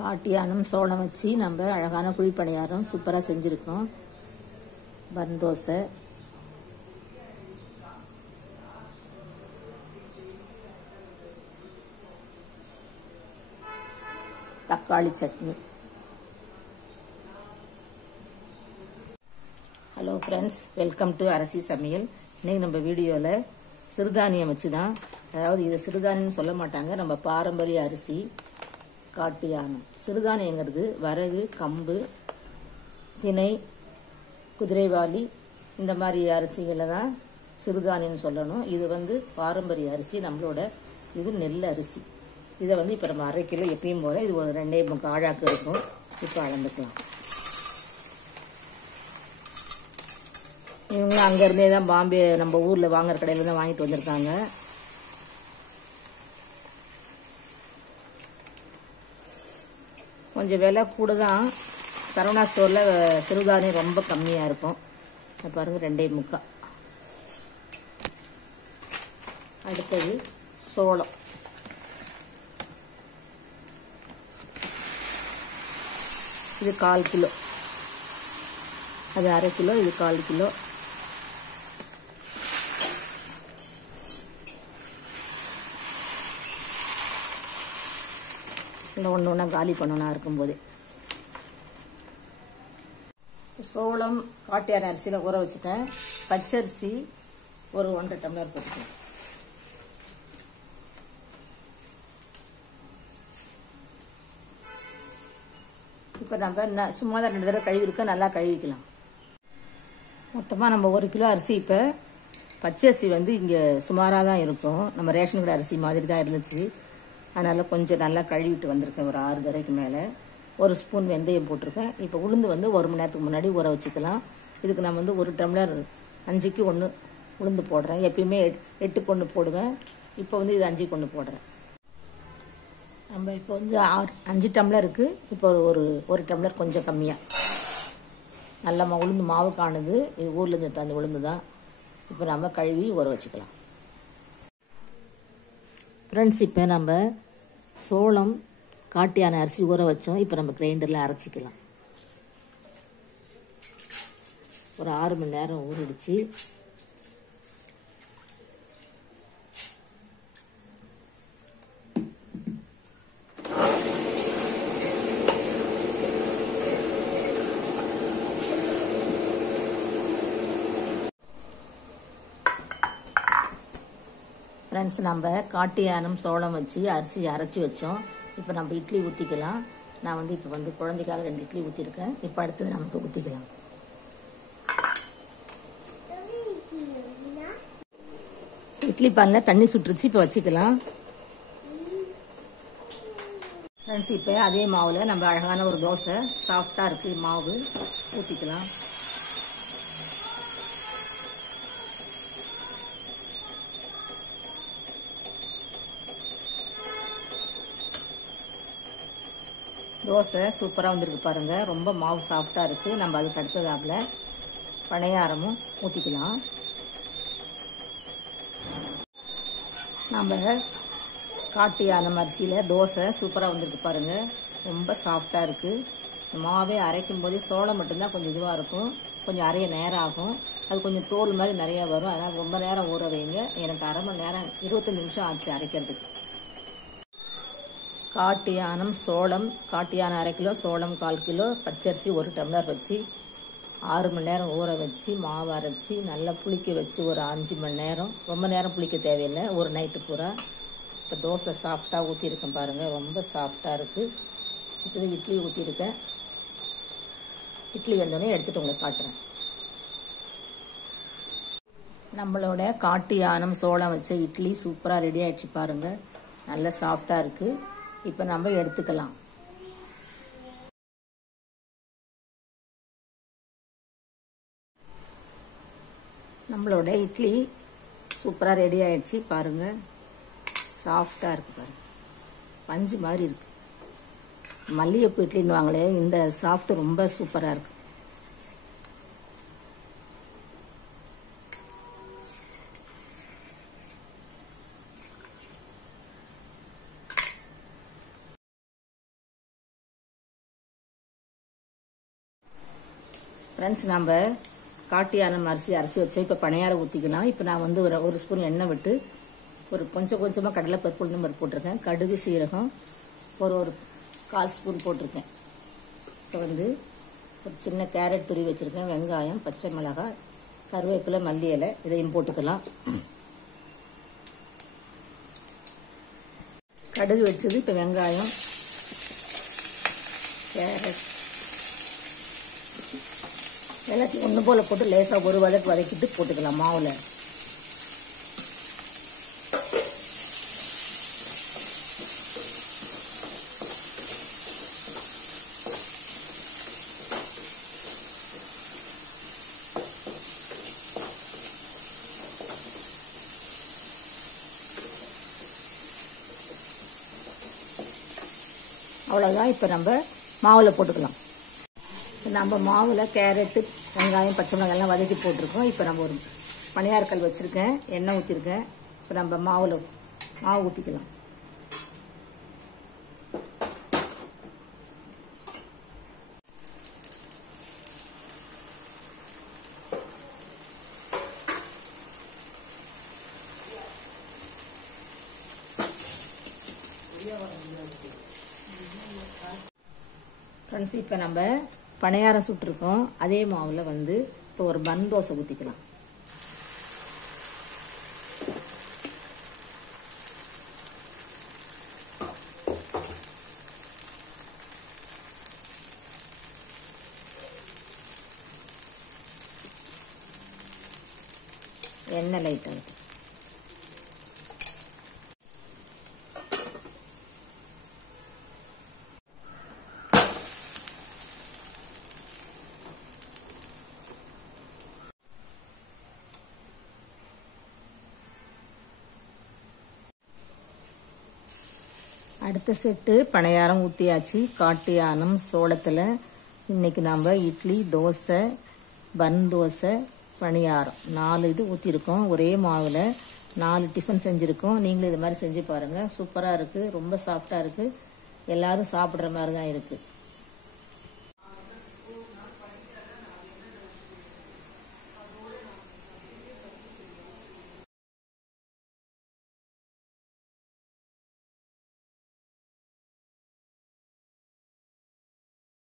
காட்டியானம் சோளம் வச்சு நம்ம அழகான குழி பணியாரம் சூப்பராக செஞ்சுருக்கோம். பன் தோசை, தக்காளி chutney. Hello friends, welcome to Arasi Samayal. இன்னைக்கு நம்ம வீடியோவில் சிறுதானியம் வச்சு தான், அதாவது இது சிறுதானியம்னு சொல்ல மாட்டாங்க, நம்ம பாரம்பரிய அரிசி காட்டியானம். சிறுதானியங்கிறது வரகு, கம்பு, திணை, குதிரைவாலி இந்த மாதிரி அரிசிகளை தான் சிறுதானியம்னு சொல்லணும். இது பாரம்பரிய அரிசி நம்மளோட. இது நெல் அரிசி. இதை இப்போ நம்ம 1/2 கிலோ எப்பயும் போல இது ஒரு 2.25 ஆழாக்கு இருக்கும். இப்போ அளந்துக்கலாம். இவங்க அங்கேருந்தே தான் பாம்பே நம்ம ஊரில் வாங்குற கடையில் தான் வாங்கிட்டு வந்திருக்காங்க. கொஞ்சம் விலை கூட தான். சரவணா ஸ்டோரில் சிறுதானியம் ரொம்ப கம்மியாக இருக்கும். பாருங்கள், 2.25. அடுத்தது சோளம். இது 1/4 கிலோ, அது 1/2 கிலோ, இது 1/4 கிலோ. இல்லை ஒன்று ஒன்றா காலி பண்ணணும் இருக்கும்போதே. சோளம் காட்டியான அரிசியில் ஊற வச்சுட்டேன். பச்சரிசி ஒரு 1.5 டம்ளர் போட்டுக்கேன். இப்போ நம்ம சும்மா தான் 2 தடவை கழுவிருக்கோம். நல்லா கழுவிக்கலாம். மொத்தமாக நம்ம 1 கிலோ அரிசி. இப்போ பச்சரிசி இங்கே சுமாராக தான் இருக்கும். நம்ம ரேஷன் கடை அரிசி மாதிரி தான் இருந்துச்சு. அதனால் கொஞ்சம் நல்லா கழுவிட்டு வந்திருக்கேன். ஒரு 6 தடவைக்கு மேலே. 1 ஸ்பூன் வெந்தயம் போட்டிருக்கேன். இப்போ உளுந்து 1 மணி நேரத்துக்கு முன்னாடி ஊற வச்சுக்கலாம். இதுக்கு நான் 1 டம்ளர் 5க்கு 1 உளுந்து போடுறேன். எப்பயுமே 8க்கு 1 போடுவேன். இப்போ இது 5க்கு 1 போடுறேன். நம்ம இப்போ 5 டம்ளருக்கு இப்போ ஒரு டம்ளர் கொஞ்சம் கம்மியாக நல்ல உளுந்து மாவு காணுது. இது ஊர்லேருந்து தந்த உளுந்து தான். இப்போ நம்ம கழுவி ஊற வச்சுக்கலாம். ஃப்ரெண்ட்ஸ், இப்போ நம்ம சோளம் காட்டியான அரிசி ஊற வச்சோம். இப்போ நம்ம கிரைண்டரில் அரைச்சிக்கலாம். ஒரு 6 மணி நேரம் ஊறிடுச்சு. ஃப்ரெண்ட்ஸ், நம்ம காட்டியானம் சோளம் வச்சு அரிசி அரைச்சி வச்சோம். இப்போ நம்ம இட்லி ஊற்றிக்கலாம். நான் இப்போ குழந்தைக்காக 2 இட்லி ஊற்றிருக்கேன். இப்போ அடுத்தது நமக்கு ஊற்றிக்கலாம். இட்லி பானில் தண்ணி சுட்டுருச்சு. இப்போ வச்சுக்கலாம். ஃப்ரெண்ட்ஸ், இப்போ அதே மாவில் நம்ம அழகான ஒரு தோசை, சாஃப்டாக இருக்குது மாவு, ஊற்றிக்கலாம். தோசை சூப்பராக வந்திருக்கு பாருங்கள். ரொம்ப மாவு சாஃப்டாக இருக்குது. நம்ம அதுக்கு அடுத்ததாகல பணியாரமும் ஊற்றிக்கலாம். நம்ம காட்டியானம் அரிசியில் தோசை சூப்பராக வந்திருக்கு பாருங்கள். ரொம்ப சாஃப்டாக இருக்குது. மாவே அரைக்கும் போதே சோளம் மட்டும்தான் கொஞ்சம் இதுவாக இருக்கும். கொஞ்சம் அரைய நேரம் ஆகும். அது கொஞ்சம் தோல் மாதிரி நிறையா வரும். அதனால் ரொம்ப நேரம் ஊற வைங்க. எனக்கு 1/2 மணி நேரம் 25 நிமிஷம் ஆச்சு அரைக்கிறதுக்கு. காட்டியானம் சோளம், காட்டியான 1/2 கிலோ, சோளம் 1/4 கிலோ, பச்சரிசி 1 டம்ளர் வச்சு 6 மணி நேரம் ஊற வச்சு மாவு அரைச்சி நல்லா புளிக்க வச்சு ஒரு 5 மணி நேரம். ரொம்ப நேரம் புளிக்க தேவையில்லை, ஒரு நைட்டு பூரா. இப்போ தோசை சாஃப்டாக ஊற்றிருக்கேன் பாருங்கள். ரொம்ப சாஃப்டாக இருக்குது. இப்போ இட்லி ஊற்றிருக்கேன். இட்லி வந்தோடனே எடுத்துகிட்டு உங்களுக்கு காட்டுறேன். நம்மளோட காட்டியானம் சோளம் வச்ச இட்லி சூப்பராக ரெடி ஆகிடுச்சு பாருங்கள். நல்லா சாஃப்டாக இருக்குது. இப்போ நம்ம எடுத்துக்கலாம். நம்மளோட இட்லி சூப்பராக ரெடி ஆகிடுச்சு பாருங்கள். சாஃப்டாக இருக்குது பாருங்கள். பஞ்சு மாதிரி இருக்குது. மல்லிகைப்பூ இட்லின்னு வாங்களே, இந்த சாஃப்ட் ரொம்ப சூப்பராக இருக்குது. ஃப்ரெண்ட்ஸ், நம்ம காட்டியானம் அரிசி அரைச்சி வச்சோம். இப்போ பணியாரம் ஊற்றிக்கலாம். இப்போ நான் வந்து ஒரு ஸ்பூன் எண்ணெய் விட்டு ஒரு கொஞ்சமாக கடலைப்பருப்பு உளுந்தம் பருப்பு போட்டிருக்கேன். கடுகு சீரகம் ஒரு 1/4 ஸ்பூன் போட்டிருக்கேன். இப்போ வந்து ஒரு சின்ன கேரட் துருவி வச்சுருக்கேன். வெங்காயம், பச்சை மிளகாய், கருவேப்பிலை, மல்லி இலை இதையும் போட்டுக்கலாம். கடுகு வச்சது. இப்போ வெங்காயம், கேரட் எல்லாத்தையும் ஒன்று போல் போட்டு லேசாக ஒரு வதக்கிட்டு போட்டுக்கலாம் மாவில். அவ்வளோதான். இப்போ நம்ம மாவில் போட்டுக்கலாம். நம்ம மாவில் கேரட்டு, வெங்காயம், பச்சை மிளகாயெல்லாம் வதக்கி போட்டிருக்கோம். இப்போ நம்ம ஒரு பணியாரக்கல் வச்சுருக்கேன், எண்ணெய் ஊற்றிருக்கேன். இப்போ நம்ம மாவு ஊற்றிக்கலாம். ஃப்ரெண்ட்ஸ், இப்போ நம்ம பணியாரம் சுட்டிருக்கோம். அதே மாவில் வந்து இப்போ ஒரு பன் தோசை ஊற்றிக்கலாம். எண்ணெய் லைட்டாக அடுத்த செட்டு பணியாரம் ஊற்றியாச்சு. காட்டியானம் சோளத்தில் இன்றைக்கி நம்ம இட்லி, தோசை, பன் தோசை, பணியாரம் 4 இது ஊற்றிருக்கோம். ஒரே மாவில் 4 டிஃபன் செஞ்சுருக்கோம். நீங்களும் இது மாதிரி செஞ்சு பாருங்கள். சூப்பராக இருக்குது, ரொம்ப சாஃப்டாக இருக்குது, எல்லோரும் சாப்பிட்ற மாதிரி தான் இருக்குது.